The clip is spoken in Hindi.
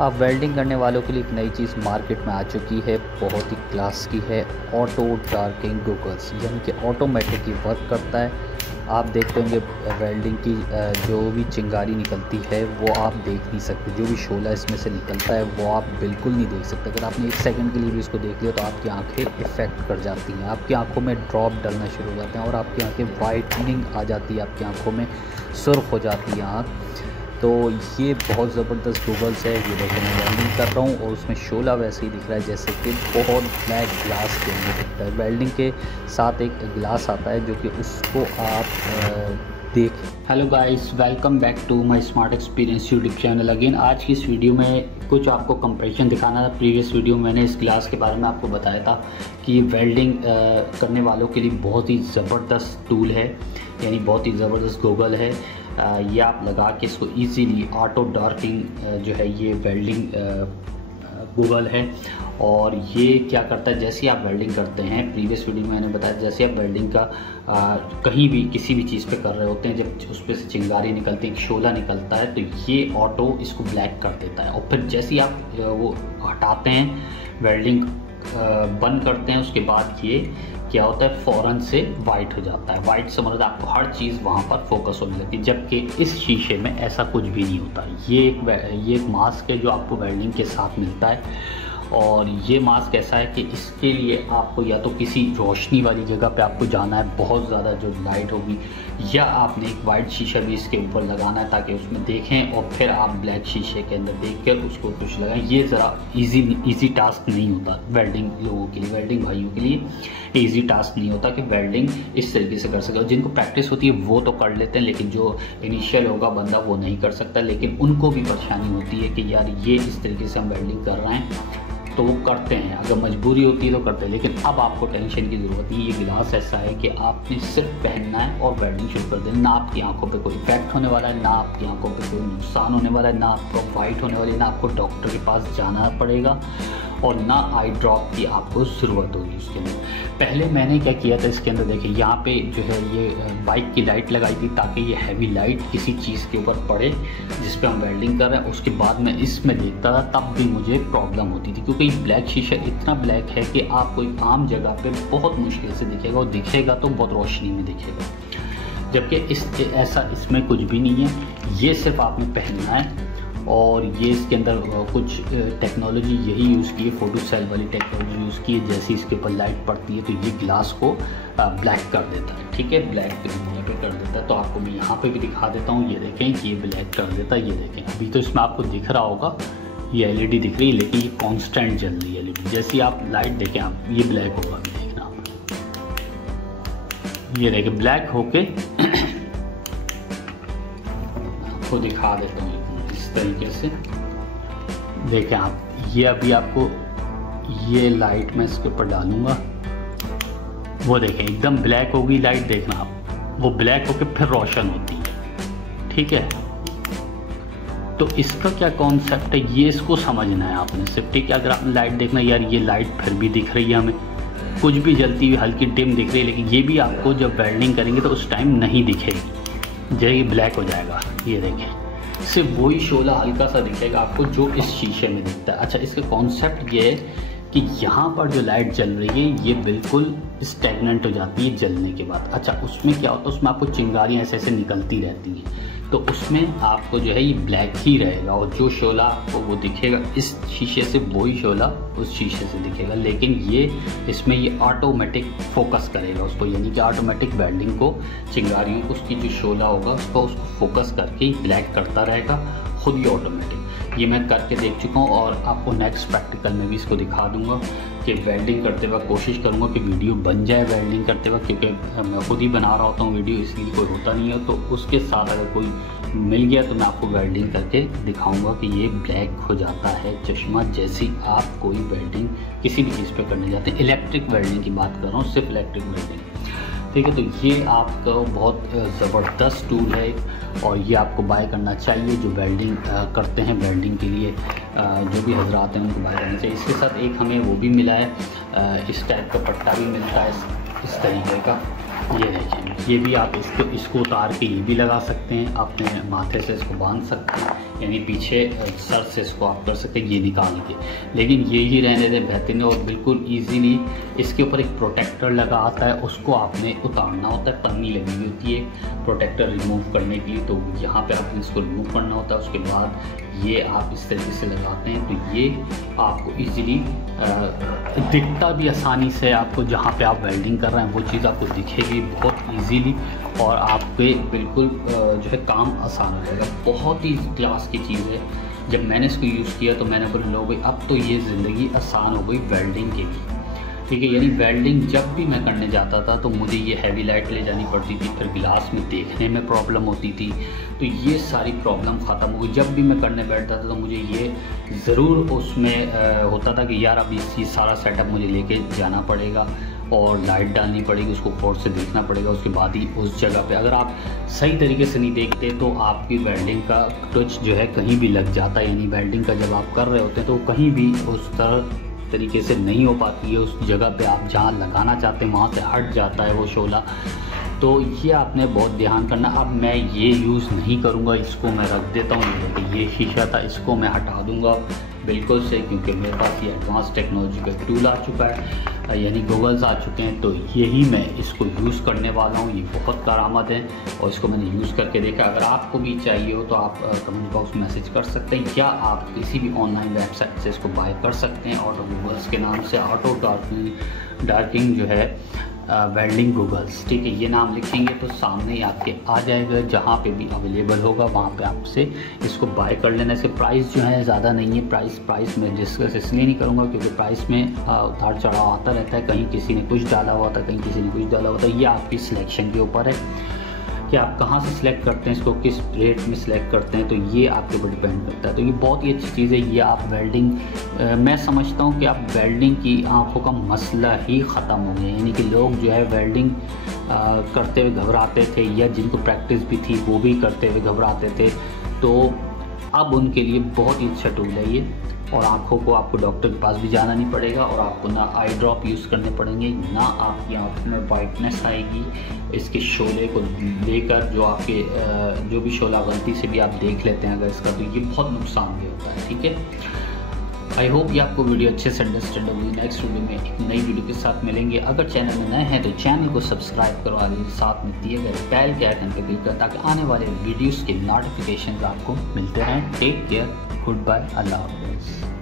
अब वेल्डिंग करने वालों के लिए एक नई चीज़ मार्केट में आ चुकी है, बहुत ही क्लास की है, ऑटो डार्किंग गॉगल्स, यानी कि ऑटोमेटिक ही वर्क करता है। आप देखते होंगे वेल्डिंग की जो भी चिंगारी निकलती है वो आप देख नहीं सकते, जो भी शोला इसमें से निकलता है वो आप बिल्कुल नहीं देख सकते। अगर आपने एक सेकंड के लिए भी इसको देख लिया तो आपकी आंखें इफ़ेक्ट कर जाती हैं, आपकी आंखों में ड्रॉप डलना शुरू हो जाते हैं और आपकी आंखें वाइटनिंग आ जाती है, आपकी आंखों में सुर्ख हो जाती है आँख। तो ये बहुत ज़बरदस्त गॉगल्स है। ये देखो मैं वेल्डिंग कर रहा हूँ और उसमें शोला वैसे ही दिख रहा है जैसे कि बहुत ब्लैक ग्लास के अंदर दिखता है। वेल्डिंग के साथ एक ग्लास आता है जो कि उसको आप देखें। Hello guys, welcome back to my smart experience YouTube channel again. आज की इस वीडियो में कुछ आपको कंपैरिजन दिखाना था। प्रीवियस वीडियो में मैंने इस ग्लास के बारे में आपको बताया था कि वेल्डिंग करने वालों के लिए बहुत ही ज़बरदस्त टूल है, यानी बहुत ही ज़बरदस्त गॉगल है। ये आप लगा के इसको इजीली ऑटो डार्किंग जो है ये वेल्डिंग गॉगल है। और ये क्या करता है, जैसे आप वेल्डिंग करते हैं, प्रीवियस वीडियो में मैंने बताया, जैसे आप वेल्डिंग का कहीं भी किसी भी चीज़ पे कर रहे होते हैं, जब उस पर से चिंगारी निकलती है, शोला निकलता है, तो ये ऑटो इसको ब्लैक कर देता है। और फिर जैसे ही आप वो हटाते हैं, वेल्डिंग बंद करते हैं, उसके बाद ये क्या होता है, फ़ौरन से वाइट हो जाता है। वाइट से मतलब आपको हर चीज़ वहाँ पर फोकस होने लगती है, जबकि इस शीशे में ऐसा कुछ भी नहीं होता। ये एक मास्क है जो आपको वेल्डिंग के साथ मिलता है। और ये मास्क ऐसा है कि इसके लिए आपको या तो किसी रोशनी वाली जगह पे आपको जाना है, बहुत ज़्यादा जो लाइट होगी, या आपने एक वाइट शीशा भी इसके ऊपर लगाना है ताकि उसमें देखें और फिर आप ब्लैक शीशे के अंदर देखकर उसको कुछ लगाएं। ये ज़रा इजी टास्क नहीं होता वेल्डिंग लोगों के लिए, वेल्डिंग भाइयों के लिए इजी टास्क नहीं होता कि वेल्डिंग इस तरीके से कर सके। और जिनको प्रैक्टिस होती है वो तो कर लेते हैं, लेकिन जो इनिशियल होगा बंदा वो नहीं कर सकता। लेकिन उनको भी परेशानी होती है कि यार ये इस तरीके से हम वेल्डिंग कर रहे हैं, तो वो करते हैं, अगर मजबूरी होती है तो करते हैं। लेकिन अब आपको टेंशन की ज़रूरत नहीं है। ये गिलास ऐसा है कि आपने सिर्फ पहनना है और वेल्डिंग शुरू कर देना। ना आपकी आंखों पे कोई इफेक्ट होने वाला है, ना आपकी आंखों पे कोई नुकसान होने वाला है, ना आपको वाइट होने वाली है, ना आपको डॉक्टर के पास जाना पड़ेगा और ना आई ड्रॉप की आपको ज़रूरत होगी उसके अंदर। पहले मैंने क्या किया था, इसके अंदर देखिए यहाँ पे जो है ये बाइक की लाइट लगाई थी ताकि ये हैवी लाइट किसी चीज़ के ऊपर पड़े जिस पे हम वेल्डिंग कर रहे हैं। उसके बाद मैं इसमें देखता था, तब भी मुझे प्रॉब्लम होती थी क्योंकि ब्लैक शीशा इतना ब्लैक है कि आपको एक आम जगह पे बहुत मुश्किल से दिखेगा, और दिखेगा तो बहुत रोशनी में दिखेगा, जबकि ऐसा इसमें कुछ भी नहीं है। ये सिर्फ आपने पहनना है। और ये इसके अंदर कुछ टेक्नोलॉजी यही यूज़ की है, फोटो सेल वाली टेक्नोलॉजी यूज़ की है। जैसे इसके ऊपर लाइट पड़ती है तो ये ग्लास को ब्लैक कर देता है, ठीक है, ब्लैक पे कर देता है। तो आपको मैं यहाँ पे भी दिखा देता हूँ, ये देखें कि ये ब्लैक कर देता है। ये देखें, अभी तो इसमें आपको दिख रहा होगा ये एलईडी दिख रही है, लेकिन ये कांस्टेंट जल रही है एलईडी। जैसे आप लाइट देखें, आप ये ब्लैक होगा, अभी देखना, ये देखें ब्लैक होके आपको दिखा देता हूँ इस तरीके से। देखें आप, ये अभी आपको ये लाइट मैं इसके ऊपर डालूंगा, वो देखें एकदम ब्लैक होगी लाइट, देखना आप, वो ब्लैक होके फिर रोशन होती है, ठीक है। तो इसका क्या कॉन्सेप्ट है, ये इसको समझना है आपने सिर्फ, ठीक है। अगर आपने लाइट देखना, यार ये लाइट फिर भी दिख रही है हमें, कुछ भी जलती हुई हल्की डिम दिख रही है, लेकिन ये भी आपको जब वेल्डिंग करेंगे तो उस टाइम नहीं दिखेगी, जब ये ब्लैक हो जाएगा। ये देखें, सिर्फ वही शोला हल्का सा दिखेगा आपको जो इस शीशे में दिखता है। अच्छा, इसका कॉन्सेप्ट ये है कि यहाँ पर जो लाइट जल रही है ये बिल्कुल स्टैग्नेंट हो जाती है जलने के बाद। अच्छा, उसमें क्या होता है, उसमें आपको चिंगारियाँ ऐसे ऐसे निकलती रहती हैं, तो उसमें आपको जो है ये ब्लैक ही रहेगा, और जो शोला आपको वो दिखेगा इस शीशे से, वही शोला उस शीशे से दिखेगा। लेकिन ये इसमें ये ऑटोमेटिक फोकस करेगा उसको, यानी कि ऑटोमेटिक वेल्डिंग को, चिंगारियों को, उसकी जो शोला होगा उसको फोकस करके ब्लैक करता रहेगा खुद ही ऑटोमेटिक। ये मैं करके देख चुका हूँ और आपको नेक्स्ट प्रैक्टिकल में भी इसको दिखा दूंगा कि वेल्डिंग करते वक्त कोशिश करूँगा कि वीडियो बन जाए वेल्डिंग करते वक्त, क्योंकि मैं खुद ही बना रहा होता हूँ वीडियो, इसलिए कोई होता नहीं है। तो उसके साथ अगर कोई मिल गया तो मैं आपको वेल्डिंग करके दिखाऊंगा कि ये ब्लैक हो जाता है चश्मा जैसी आप कोई वेल्डिंग किसी भी चीज़ पे करने जाते हैं। इलेक्ट्रिक वेल्डिंग की बात कर रहा हूँ, सिर्फ इलेक्ट्रिक वेल्डिंग, ठीक है। तो ये आपका बहुत ज़बरदस्त टूल है और ये आपको बाय करना चाहिए जो वेल्डिंग करते हैं। वेल्डिंग के लिए जो भी हजरात हैं उनको बाय करना चाहिए। इसके साथ एक हमें वो भी मिला है, इस टाइप का पट्टा भी मिलता है इस तरीके का, ये देखें, ये भी आप इसको उतार के ये भी लगा सकते हैं, अपने माथे से इसको बांध सकते हैं, यानी पीछे सर से इसको आप कर सकते हैं ये निकाल के। लेकिन ये ही रहने दें बेहतरीन है। और बिल्कुल इजीली इसके ऊपर एक प्रोटेक्टर लगा आता है, उसको आपने उतारना होता है, पन्नी लगी हुई होती है प्रोटेक्टर रिमूव करने के लिए, तो यहाँ पे आपने इसको रिमूव करना होता है। उसके बाद ये आप इस तरीके से लगाते हैं तो ये आपको इजीली दिखता भी आसानी से, आपको जहाँ पे आप वेल्डिंग कर रहे हैं वो चीज़ आपको दिखेगी बहुत इजीली, और आपके बिल्कुल जो है काम आसान हो जाएगा। बहुत ही क्लास की चीज़ है। जब मैंने इसको यूज़ किया तो मैंने बोला लो भाई अब तो ये ज़िंदगी आसान हो गई वेल्डिंग के लिए, ठीक है। यानी वेल्डिंग जब भी मैं करने जाता था तो मुझे ये हैवी लाइट ले जानी पड़ती थी, फिर गिलास में देखने में प्रॉब्लम होती थी, तो ये सारी प्रॉब्लम ख़त्म हो गई। जब भी मैं करने बैठता था तो मुझे ये ज़रूर उसमें होता था कि यार अब ये सारा सेटअप मुझे लेके जाना पड़ेगा और लाइट डालनी पड़ेगी, उसको गौर से देखना पड़ेगा, उसके बाद ही उस जगह पे अगर आप सही तरीके से नहीं देखते तो आपकी वेल्डिंग का टच जो है कहीं भी लग जाता है। यानी वेल्डिंग का जब आप कर रहे होते हैं तो कहीं भी उस तरीके से नहीं हो पाती है, उस जगह पे आप जहाँ लगाना चाहते हैं वहाँ से हट जाता है वो शोला। तो ये आपने बहुत ध्यान करना। अब मैं ये यूज़ नहीं करूँगा, इसको मैं रख देता हूँ। ये शीशा था, इसको मैं हटा दूँगा बिल्कुल से, क्योंकि मेरे पास ये एडवांस टेक्नोलॉजी का टूल आ चुका है, यानी गूगल्स आ चुके हैं, तो यही मैं इसको यूज़ करने वाला हूँ। ये बहुत कारआमद है और इसको मैंने यूज़ करके देखा। अगर आपको भी चाहिए हो तो आप कमेंट बॉक्स में मैसेज कर सकते हैं, या आप किसी भी ऑनलाइन वेबसाइट से इसको बाय कर सकते हैं। ऑटो गूगल्स के नाम से ऑटो डार्किंग जो है वेल्डिंग गूगल्स, ठीक है, ये नाम लिखेंगे तो सामने ही आपके आ जाएगा। जहाँ पे भी अवेलेबल होगा वहाँ पे आपसे इसको बाय कर लेने से। प्राइस जो है ज़्यादा नहीं है, प्राइस मैं डिस्कस इसलिए नहीं करूँगा क्योंकि प्राइस में उतार चढ़ाव आता रहता है। कहीं किसी ने कुछ डाला हुआ था, कहीं किसी ने कुछ डाला हुआ था। ये आपकी सिलेक्शन के ऊपर है कि आप कहाँ से सिलेक्ट करते हैं इसको, किस रेट में सिलेक्ट करते हैं, तो ये आपके ऊपर डिपेंड करता है। तो ये बहुत ही अच्छी चीज़ है। ये आप वेल्डिंग मैं समझता हूँ कि आप वेल्डिंग की आंखों का मसला ही ख़त्म हो गया। यानी कि लोग जो है वेल्डिंग करते हुए घबराते थे, या जिनको प्रैक्टिस भी थी वो भी करते हुए घबराते थे, तो अब उनके लिए बहुत ही अच्छा टूल है ये। और आँखों को आपको डॉक्टर के पास भी जाना नहीं पड़ेगा, और आपको ना आई ड्रॉप यूज़ करने पड़ेंगे, ना आपकी आँखों में वाइटनेस आएगी। इसके शोले को लेकर जो आपके जो भी शोला गलती से भी आप देख लेते हैं अगर इसका, तो ये बहुत नुकसानदेह होता है, ठीक है। आई होप ये आपको वीडियो अच्छे से अंडरस्टैंड होगी। नेक्स्ट वीडियो में एक नई वीडियो के साथ मिलेंगे। अगर चैनल में नए हैं तो चैनल को सब्सक्राइब करवा लीजिए, साथ में दिए गए बेल के आइकन पर क्लिक करें ताकि आने वाले वीडियोस के नोटिफिकेशन आपको मिलते रहें। टेक केयर, गुड बाय, अल्लाह हाफ़िज़।